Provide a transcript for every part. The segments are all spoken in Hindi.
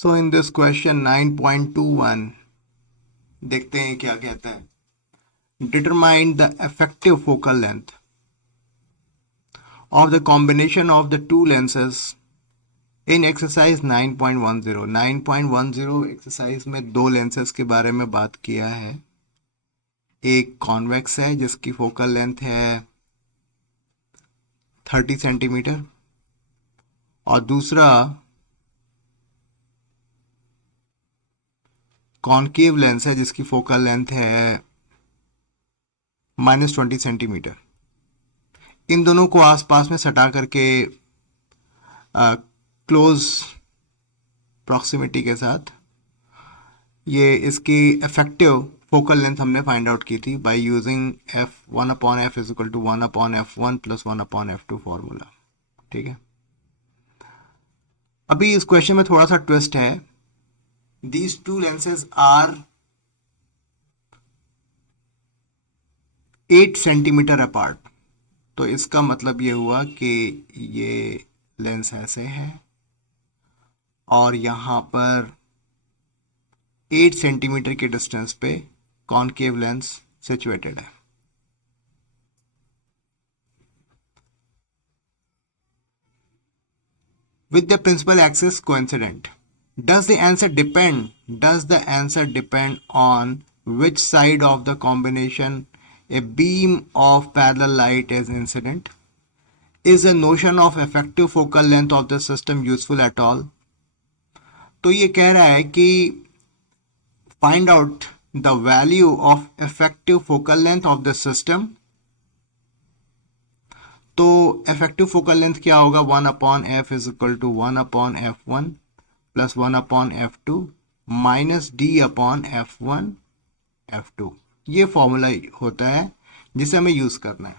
सो इन दिस क्वेश्चन 9.21 देखते हैं क्या कहता है। Determine the effective focal length of the combination of the two lenses in exercise 9.10। 9.10 exercise में दो लेंसेज के बारे में बात किया है। एक कॉन्वेक्स है जिसकी फोकल लेंथ है 30 सेंटीमीटर और दूसरा कॉनकेव लेंस है जिसकी फोकल लेंथ है -20 सेंटीमीटर। इन दोनों को आसपास में सटा करके क्लोज प्रॉक्सिमिटी के साथ ये इसकी इफेक्टिव फोकल लेंथ हमने फाइंड आउट की थी by using f1/f is equal to 1/f1 plus 1/f2 formula. ठीक है, अभी इस क्वेश्चन में थोड़ा सा ट्विस्ट है। These two lenses are 8 centimetre apart. तो इसका मतलब ये हुआ कि ये लेंस ऐसे है और यहाँ पर 8 सेंटीमीटर के डिस्टेंस पे कॉनकेव लेंस सिचुएटेड है। With the principal axis coincident, does the answer depend on which side of the combination a beam of parallel light is incident? Is the notion of effective focal length of the system useful at all? तो ये कह रहा है कि find out the value of effective focal length of the system। तो effective focal length क्या होगा? 1/f is equal to 1/f1 plus 1/f2 minus d/f1 f2। ये फॉर्मूला होता है जिसे हमें यूज करना है।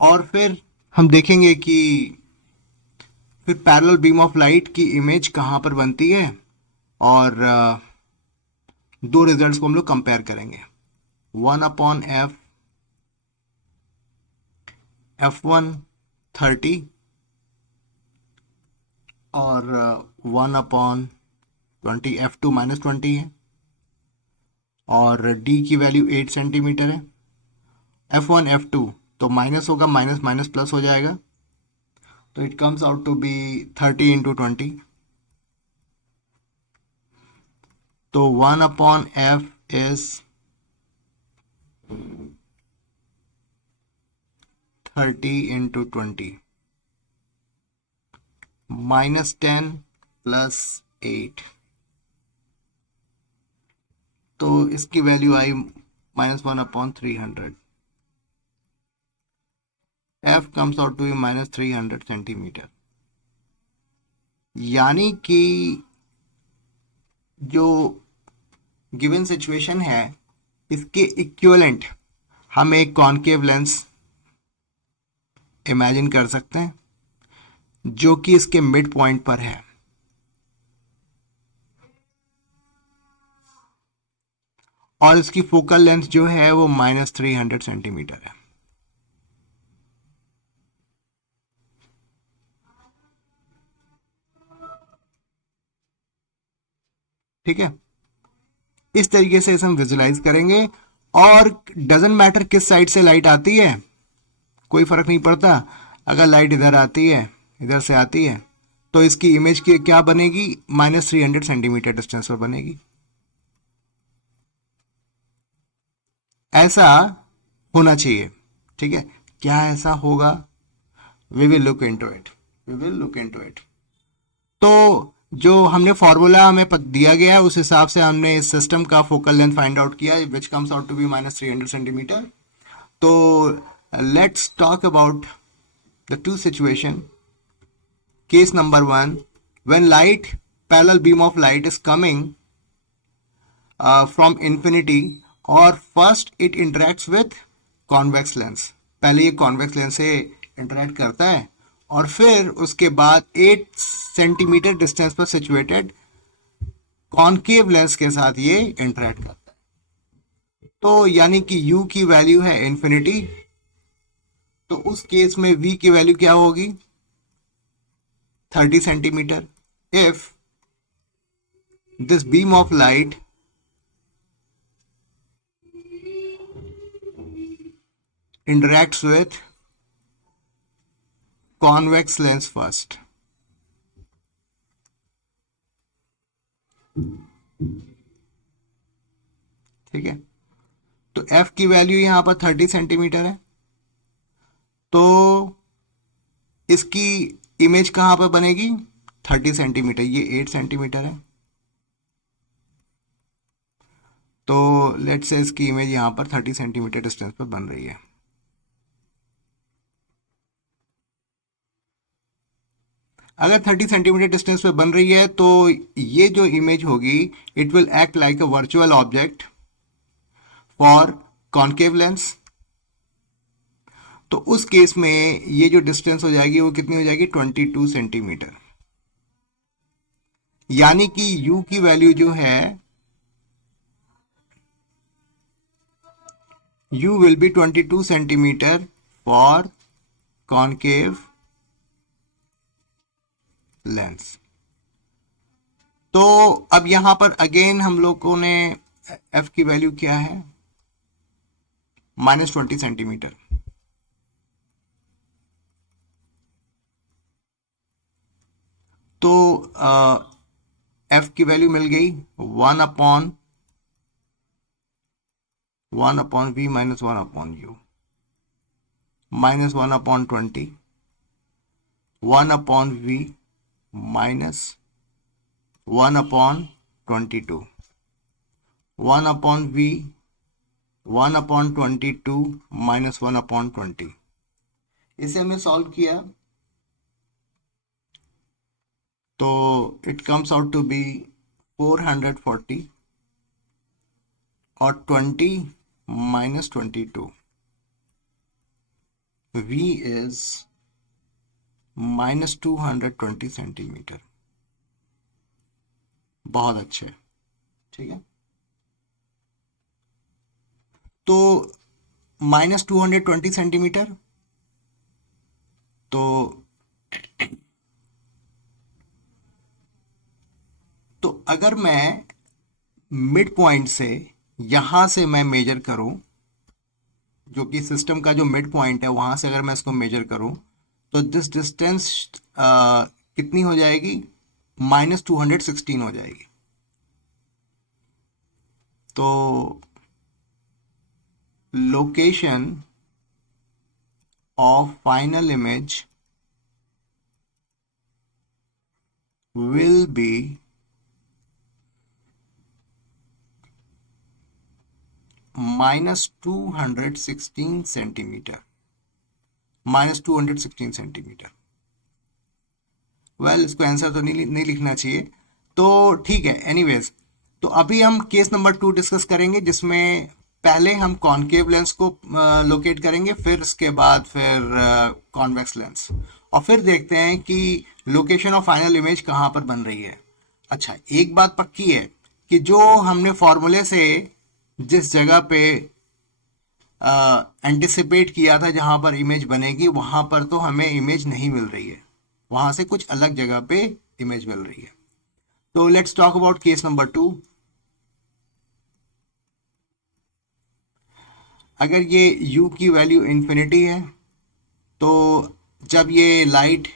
और फिर हम देखेंगे कि फिर पैरेलल बीम ऑफ लाइट की इमेज कहाँ पर बनती है और दो रिजल्ट्स को हम लोग कंपेयर करेंगे। 1/f f1 30 और 1/20 f2 -20 है और d की वैल्यू 8 सेंटीमीटर है। f1 f2 तो माइनस होगा, माइनस माइनस प्लस हो जाएगा, तो it comes out to be 30 × 20। तो 1/f इज 30 × 20 -10 प्लस 8, तो इसकी value I -1/300। f comes out to be -300 centimetre. यानी कि जो गिवन सिचुएशन है इसके इक्विवेलेंट हम एक कॉनकेव लेंस इमेजिन कर सकते हैं जो कि इसके मिड पॉइंट पर है और इसकी फोकल लेंथ जो है वो -300 सेंटीमीटर है। ठीक है, इस तरीके से इसे हम विजुलाइज करेंगे और डजंट मैटर किस साइड से लाइट आती है, कोई फर्क नहीं पड़ता। अगर लाइट इधर आती है, इधर से आती है, तो इसकी इमेज की क्या बनेगी? -300 सेंटीमीटर डिस्टेंस पर बनेगी। ऐसा होना चाहिए। ठीक है, क्या ऐसा होगा? We will look into it. तो जो हमने फॉर्मूला हमें दिया गया है उस हिसाब से हमने इस सिस्टम का फोकल लेंथ फाइंड आउट किया, which comes out to be -300 centimetre. तो let's talk about the two situation. Case number 1, when parallel beam of light is coming from infinity, or first it interacts with convex lens। पहले ये convex lens से interact करता है और फिर उसके बाद 8 सेंटीमीटर डिस्टेंस पर सिचुएटेड कॉनकेव लेंस के साथ ये इंटरेक्ट करता है। तो यानी कि u की वैल्यू है इन्फिनिटी, तो उस केस में v की वैल्यू क्या होगी? 30 centimeter. If this beam of light interacts with convex lens first, ठीक है, तो f की वैल्यू यहां पर 30 सेंटीमीटर है, तो इसकी इमेज कहां पर बनेगी, 30 सेंटीमीटर, ये 8 सेंटीमीटर है, तो लेट्स से इसकी इमेज यहां पर 30 सेंटीमीटर डिस्टेंस पर बन रही है। अगर 30 सेंटीमीटर डिस्टेंस पे बन रही है तो ये जो इमेज होगी it will act like a virtual object for concave lens. तो उस केस में ये जो डिस्टेंस हो जाएगी वो कितनी हो जाएगी, 22 सेंटीमीटर। यानी कि u की वैल्यू जो है u will be 22 centimetre for concave lens. तो अब यहां पर अगेन हम लोगों ने f की वैल्यू क्या है, -20 सेंटीमीटर। तो f की वैल्यू मिल गई 1 upon v -1 upon u -1 upon 20, 1 upon v -1 upon 22, 1 upon v 1 upon 22 -1 upon 20। इसे हमने सॉल्व किया तो it comes out to be 440 और 20 - 22, v इज -220 सेंटीमीटर। बहुत अच्छे, ठीक है। तो -220 सेंटीमीटर, तो अगर मैं मिड पॉइंट से यहां से मैं मेजर करूं, जो कि सिस्टम का जो मिड पॉइंट है वहां से अगर मैं इसको मेजर करूं तो दिस डिस्टेंस कितनी हो जाएगी, -216 हो जाएगी। तो location of final image will be -216 centimetre, -216 centimetre. Well इसको आंसर तो नहीं लिखना चाहिए, तो ठीक है। एनीवेज, तो अभी हम केस नंबर 2 डिस्कस करेंगे, जिसमें पहले हम कॉन्केव लेंस को लोकेट करेंगे, फिर उसके बाद फिर कॉन्वेक्स लेंस, और फिर देखते हैं कि लोकेशन ऑफ फाइनल इमेज कहाँ पर बन रही है। अच्छा, एक बात पक्की है कि जो हमने फॉर्मूले से जिस जगह पे एंटिसिपेट किया था जहां पर इमेज बनेगी, वहां पर तो हमें इमेज नहीं मिल रही है, वहां से कुछ अलग जगह पे इमेज मिल रही है। तो let's talk about case number 2। अगर ये u की वैल्यू इंफिनिटी है, तो जब ये लाइट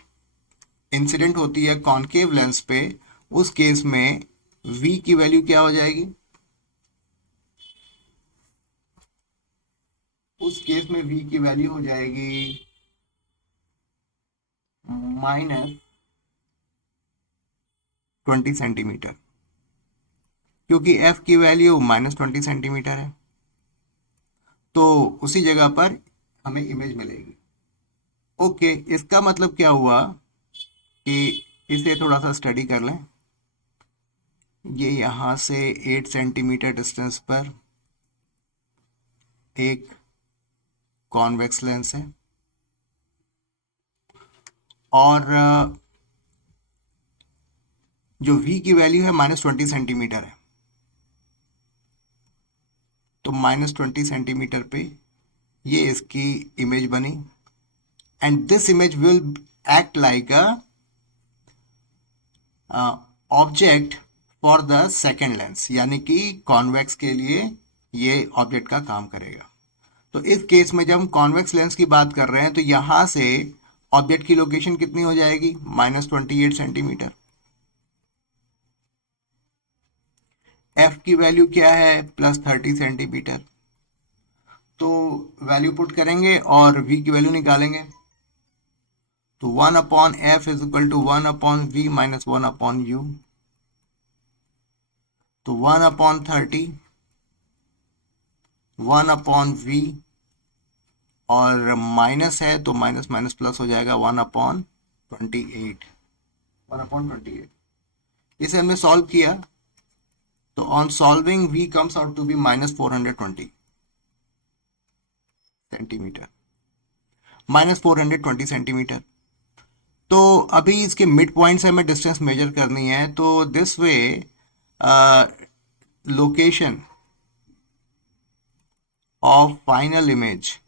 इंसिडेंट होती है कॉन्केव लेंस पे, उस केस में v की वैल्यू क्या हो जाएगी, उस केस में v की वैल्यू हो जाएगी -20 सेंटीमीटर, क्योंकि f की वैल्यू -20 सेंटीमीटर है, तो उसी जगह पर हमें इमेज मिलेगी। ओके, इसका मतलब क्या हुआ कि इसे थोड़ा सा स्टडी कर लें। ये यहां से 8 सेंटीमीटर डिस्टेंस पर एक कॉन्वेक्स लेंस है, और जो v की वैल्यू है -20 सेंटीमीटर है, तो -20 सेंटीमीटर पे ये इसकी इमेज बनी, and this image will act like a object for the second lens, यानी कि कॉन्वेक्स के लिए ये ऑब्जेक्ट का काम करेगा। तो इस केस में जब हम कॉन्वेक्स लेंस की बात कर रहे हैं तो यहां से ऑब्जेक्ट की लोकेशन कितनी हो जाएगी, -28 सेंटीमीटर। एफ की वैल्यू क्या है, +30 सेंटीमीटर। तो वैल्यू पुट करेंगे और वी की वैल्यू निकालेंगे। तो 1/f is equal to 1/v minus 1/u। तो 1/30 1/v और माइनस है तो माइनस माइनस प्लस हो जाएगा 1/28। 1/28 इसे हमने सॉल्व किया तो on solving v comes out to be -420 centimetre, -420 centimetre. तो अभी इसके मिड पॉइंट से हमें डिस्टेंस मेजर करनी है। तो this way location of final image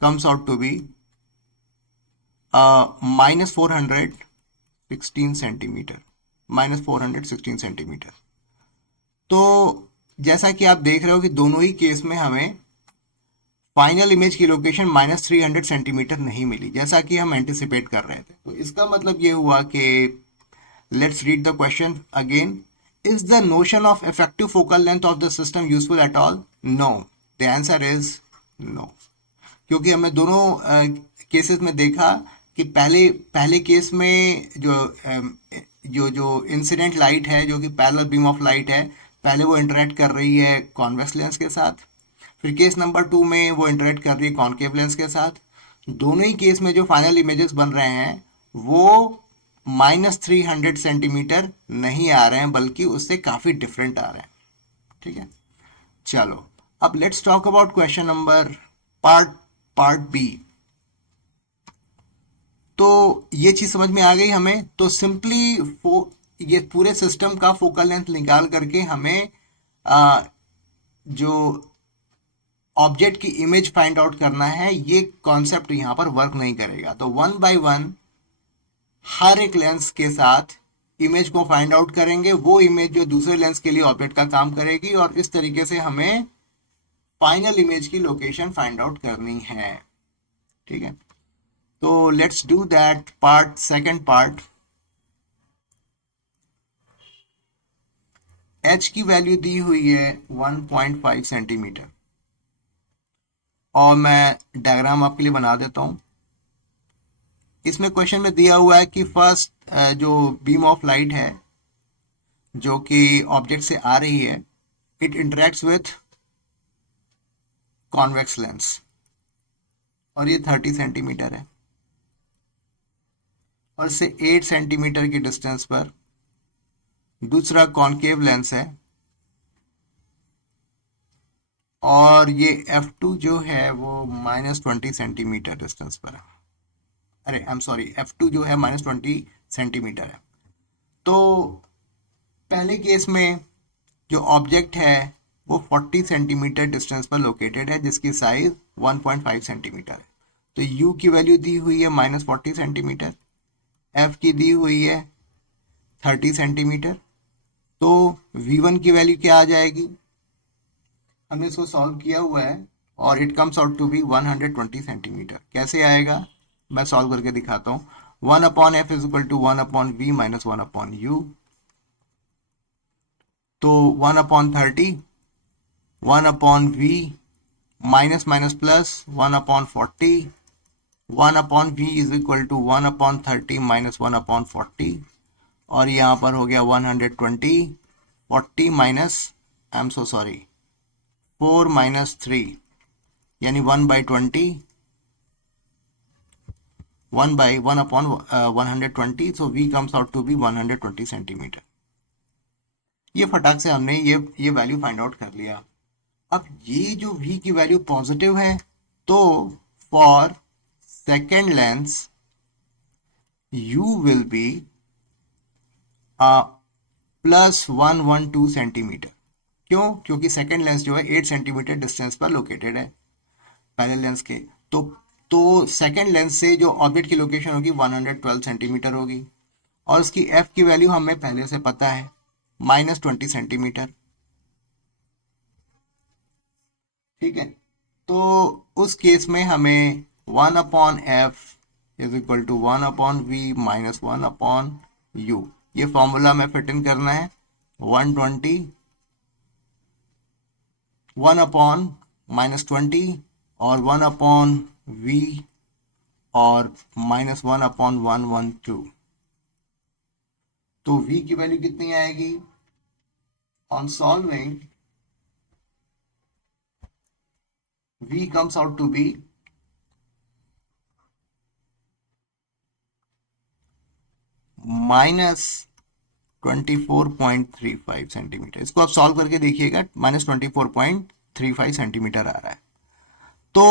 comes out to be -416 centimetre, -416 centimetre. तो जैसा कि आप देख रहे हो कि दोनों ही केस में हमें फाइनल इमेज की लोकेशन -300 सेंटीमीटर नहीं मिली, जैसा कि हम एंटिसिपेट कर रहे थे। तो इसका मतलब ये हुआ कि let's read the question again. Is the notion of effective focal length of the system useful at all? No, the answer is no. क्योंकि हमने दोनों केसेस में देखा कि पहले केस में जो इंसिडेंट लाइट है, जो कि पैरेलल बीम ऑफ लाइट है, पहले वो इंटरेक्ट कर रही है कॉन्वेक्स लेंस के साथ। फिर केस नंबर 2 में वो इंटरेक्ट कर रही है कॉनकेव लेंस के साथ। दोनों ही केस में जो फाइनल इमेजेस बन रहे हैं वो -300 सेंटीमीटर नहीं आ रहे हैं, बल्कि उससे काफ़ी डिफरेंट आ रहे हैं। ठीक है, चलो अब let's talk about question number part B. तो ये चीज समझ में आ गई हमें। तो सिंपली ये पूरे सिस्टम का फोकल लेंथ निकाल करके हमें जो ऑब्जेक्ट की इमेज फाइंड आउट करना है, ये कॉन्सेप्ट यहां पर वर्क नहीं करेगा। तो 1 बाय 1 हर एक लेंस के साथ इमेज को फाइंड आउट करेंगे, वो इमेज जो दूसरे लेंस के लिए ऑब्जेक्ट का काम करेगी, और इस तरीके से हमें फाइनल इमेज की लोकेशन फाइंड आउट करनी है। ठीक है, तो let's do that part, second part. h की वैल्यू दी हुई है 1.5 सेंटीमीटर, और मैं डायग्राम आपके लिए बना देता हूं। इसमें क्वेश्चन में दिया हुआ है कि फर्स्ट जो बीम ऑफ लाइट है जो कि ऑब्जेक्ट से आ रही है, it interacts with convex lens, और ये 30 सेंटीमीटर है, और इससे 8 सेंटीमीटर की डिस्टेंस पर दूसरा कॉनकेव लेंस है, और ये F2 जो है वो -20 सेंटीमीटर डिस्टेंस पर है। अरे आई एम सॉरी, F2 जो है -20 सेंटीमीटर है। तो पहले केस में जो ऑब्जेक्ट है वो 40 सेंटीमीटर डिस्टेंस पर लोकेटेड है, जिसकी साइज 1.5 सेंटीमीटर है। तो U की वैल्यू दी हुई है -40 सेंटीमीटर, F की दी हुई है 30 सेंटीमीटर। तो V1 की वैल्यू क्या आ जाएगी, हमने इसको सॉल्व किया हुआ है, और it comes out to be 120 centimetre. कैसे आएगा, मैं सॉल्व करके दिखाता हूँ। 1/f is equal to 1/v minus 1/u। तो 1/30 1/v minus minus plus 1/40, 1/v is equal to 1/30 minus 1/40, और यहाँ पर हो गया 120, 40 minus, I am so sorry, 4 minus 3 यानी 1/20, 1/1/120, so v comes out to be 120 centimetre. ये फटाक से हमने ये वैल्यू फाइंड आउट कर लिया। अब ये जो v की वैल्यू पॉजिटिव है, तो for second lens u will be +112 centimetre. क्यों? क्योंकि सेकेंड लेंस जो है 8 सेंटीमीटर डिस्टेंस पर लोकेटेड है पहले लेंस के। तो सेकेंड लेंस से जो ऑब्जेक्ट की लोकेशन होगी 112 सेंटीमीटर होगी, और उसकी एफ की वैल्यू हमें पहले से पता है -20 सेंटीमीटर। ठीक है, तो उस केस में हमें 1/f is equal to 1/v minus 1/u, ये फॉर्मूला में फिट इन करना है। 120 1/-20 और 1/v और -1/112। तो v की वैल्यू कितनी आएगी on solving? v comes out to be -24.35 centimetre. इसको आप सॉल्व करके देखिएगा, -24.35 सेंटीमीटर आ रहा है। तो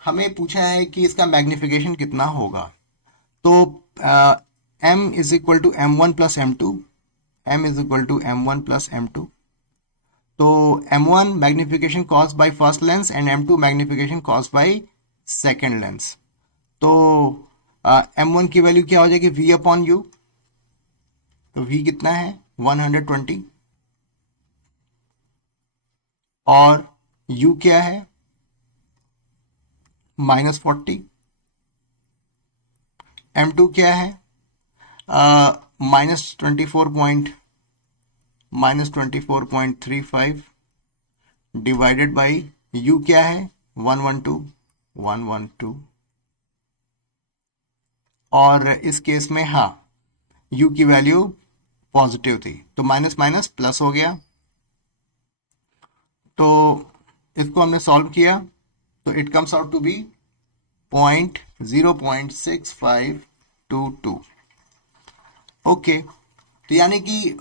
हमें पूछा है कि इसका मैग्निफिकेशन कितना होगा। तो m is equal to m1 plus m2, m is equal to m1 plus m2। तो m1 magnification cause by first lens and m2 magnification cause by second lens. तो m1 की वैल्यू क्या हो जाएगी? v upon u। तो v कितना है? 120। और u क्या है? -40। m2 क्या है? -24.35 डिवाइडेड बाई u क्या है? 112। और इस केस में हाँ, u की वैल्यू पॉजिटिव थी, तो माइनस माइनस प्लस हो गया। तो इसको हमने सॉल्व किया, तो it comes out to be 0.6522। Okay, तो यानी कि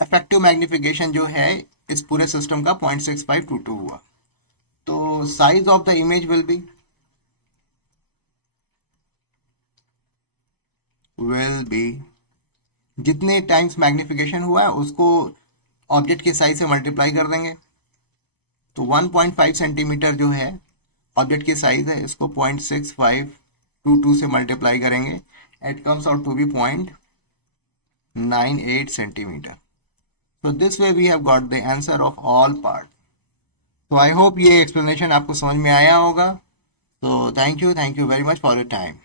इफेक्टिव मैग्निफिकेशन जो है इस पूरे सिस्टम का 0.6522 हुआ। तो size of the image will be जितने टाइम्स मैग्निफिकेशन हुआ है उसको ऑब्जेक्ट के साइज से मल्टीप्लाई कर देंगे। तो 1.5 सेंटीमीटर जो है ऑब्जेक्ट की साइज है, इसको 0.6522 से मल्टीप्लाई करेंगे, it comes out to be 0.98 centimetre. So this way we have got the answer of all part. So I hope ये explanation आपको समझ में आया होगा। So thank you very much for your time.